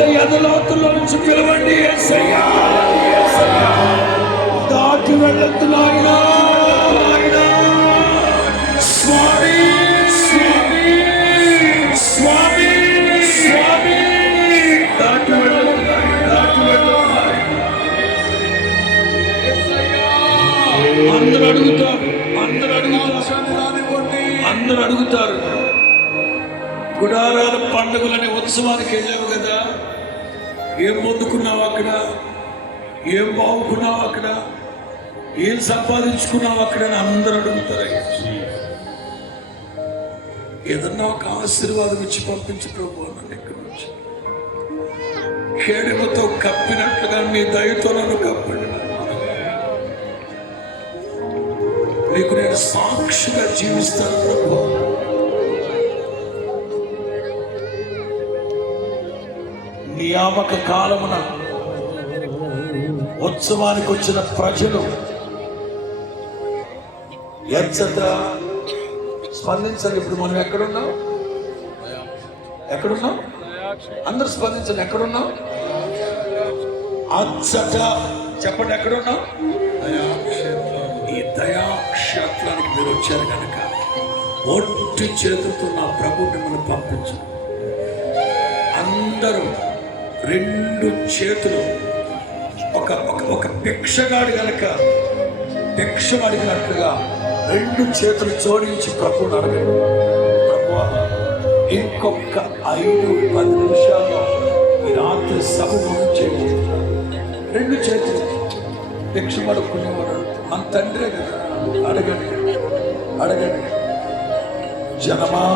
గుండె ఎదలోతుల్లో నుంచి పిలవండి. యేసయ్యా దాటి వెళ్ళొద్దు నాయనా, స్వామి స్వామి స్వామి స్వామి, దాటి వెళ్ళొద్దు, దాటి వెళ్ళొద్దు. అందరూ అడుగుతారు, అందరూ అడుగుతారు, గుడారాల పండుగలని ఉత్సవానికి వెళ్ళావు కదా, ఏం పొందుకున్నావు అక్కడ, ఏం బాగుకున్నావు అక్కడ, ఏం సంపాదించుకున్నావు అక్కడ అని అందరూ అడుగుతారు. ఏదన్నా ఒక ఆశీర్వాదం ఇచ్చి పంపించి ప్రభు నన్ను ఇక్కడ నుంచి కేడులతో కప్పినట్లుగా నీ దయతో నన్ను కప్పండి. నీకు నేను సాక్షిగా జీవిస్తాను ప్రభు. నియామక కాలమున ఉత్సవానికి వచ్చిన ప్రజలు ఎంత స్పందించాలి. ఇప్పుడు మనం ఎక్కడున్నాం, అందరూ స్పందించండి. ఎక్కడున్నాం? అచ్చట చెప్పండి, ఎక్కడున్నాం? ఈ దయాక్షేత్రానికి మీరు వచ్చారు కనుక ఒట్టి చేతులతో నా ప్రభు మిమ్మల్ని పంపించు. అందరూ రెండు చేతులు ఒక భిక్షగాడు గనక భిక్షం అడిగినట్లుగా రెండు చేతులు జోడించి ప్రభువుని అడగండి. ప్రభువా, ఇంకొక 5-10 నిమిషాల్లో ఈ రాత్రి సభ ముగించేది. రెండు చేతులు భిక్షం అడుక్కునేవాడు మన తండ్రే కదా. అడగండి. జనమా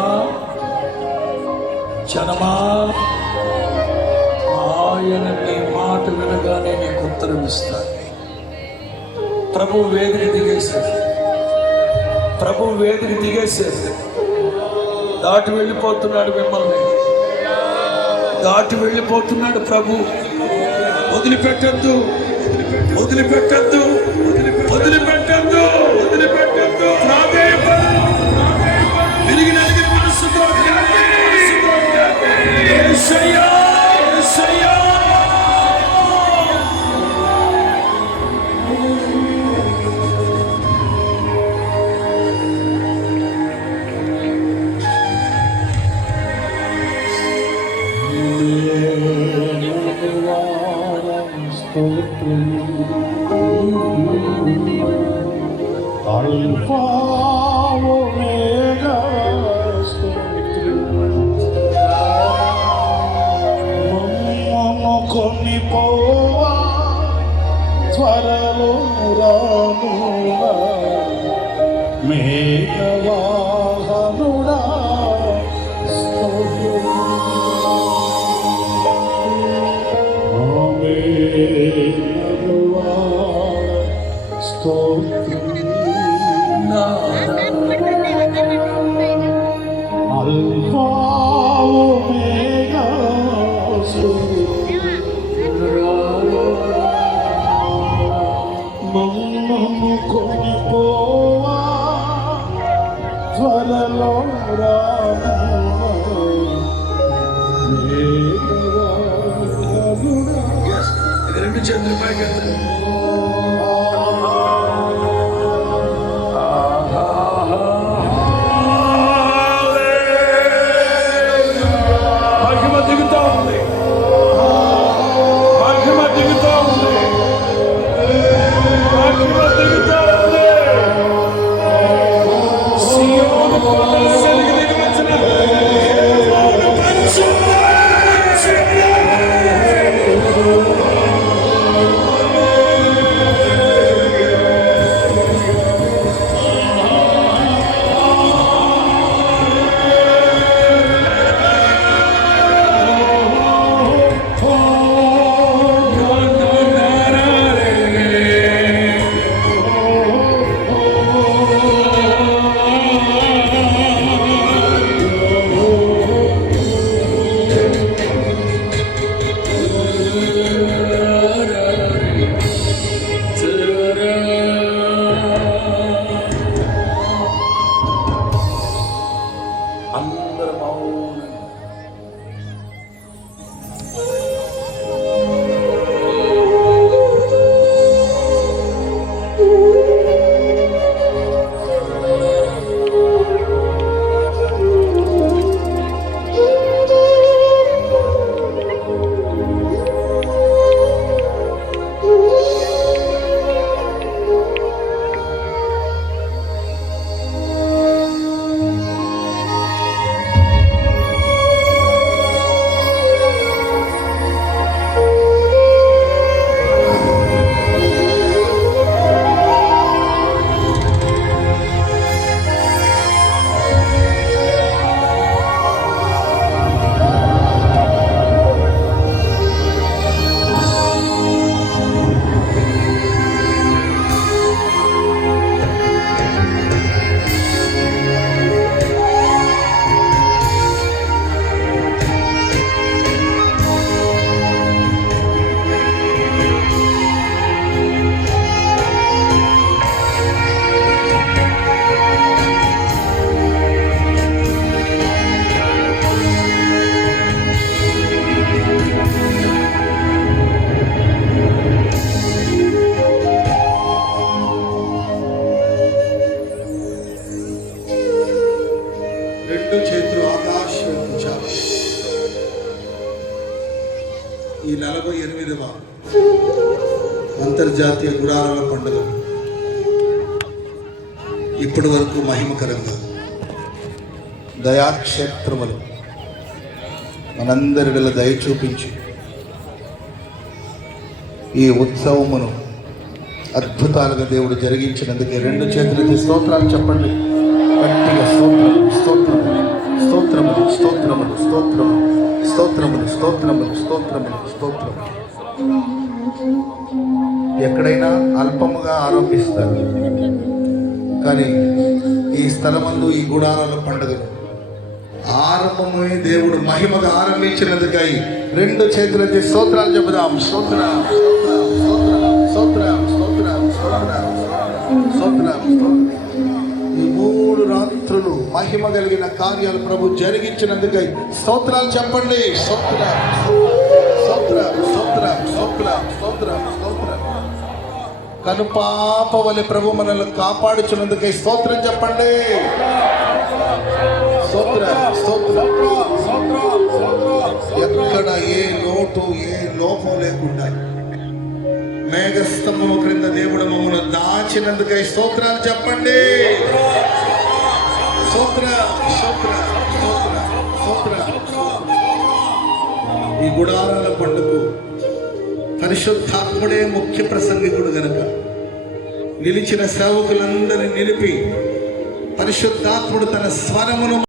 ఆయన నీ మాట వినగానే నీకు ఉత్తరం ఇస్తాడు. ప్రభు వేదిని దిగేసేది దాటి వెళ్ళిపోతున్నాడు, మిమ్మల్ని దాటి వెళ్ళిపోతున్నాడు ప్రభు. వదిలిపెట్టద్దు. తిరిగి నలిగిన మనసుతో యేసయ్యా కొన్ని పోవా త్వరలో రానులా మేఘవాహనుడా కొనిపోవా త్వరలో రెండు చేతులు పైకి ఈ 48వ అంతర్జాతీయ గుడారాల పండుగ ఇప్పటి వరకు మహిమకరంగా దయాక్షేత్రములు మనందరి వల్ల దయ చూపించి ఈ ఉత్సవమును అద్భుతాలుగా దేవుడు జరిగించినందుకే 2 చేతులకి స్తోత్రాలు చెప్పండి. గట్టిగా స్తోత్రములు స్తోత్రములు స్తోత్రములు స్తోత్రములు స్తోత్రములు స్తోత్రములు స్తోత్రములు స్తోత్రములు. ఎక్కడైనా అల్పముగా ఆరోపిస్తారు, కానీ ఈ స్థలమందు ఈ గుడారాల పండుగను ఆరంభమే దేవుడు మహిమగా ఆరంభించినందుకై 2 చేతులకి స్తోత్రాలు చెబుదాం. స్తోత్రం స్తోత్రం స్తోత్రం స్తోత్రం స్తోత్రం స్తోత్రం. ఈ 3 రాత్రులు మహిమ కలిగిన కార్యాలు ప్రభు జరిగించినందుకై స్తోత్రాలు చెప్పండి. స్తోత్రం స్తోత్రం స్తోత్రం స్తోత్రం స్తోత్రం స్తోత్రం. కనుపాప వలె ప్రభు మనల్ని కాపాడుచున్నందుకై స్తోత్రం చెప్పండి. స్తోత్రం స్తోత్రం. ఎక్కడ ఏ లోటు ఏ లోపం లేకుండా మేఘస్తంభము క్రింద దేవుడు మమ్మల్ని దాచినందుకై స్తోత్రాలు చెప్పండి. స్తోత్రం స్తోత్రం స్తోత్రం స్తోత్రం. ఈ గుడారాల పండుగకు పరిశుద్ధాత్ముడే ముఖ్య ప్రసంగికుడు గనుక నిలిచిన సేవకులందరినీ నిలిపి పరిశుద్ధాత్ముడు తన స్వరమును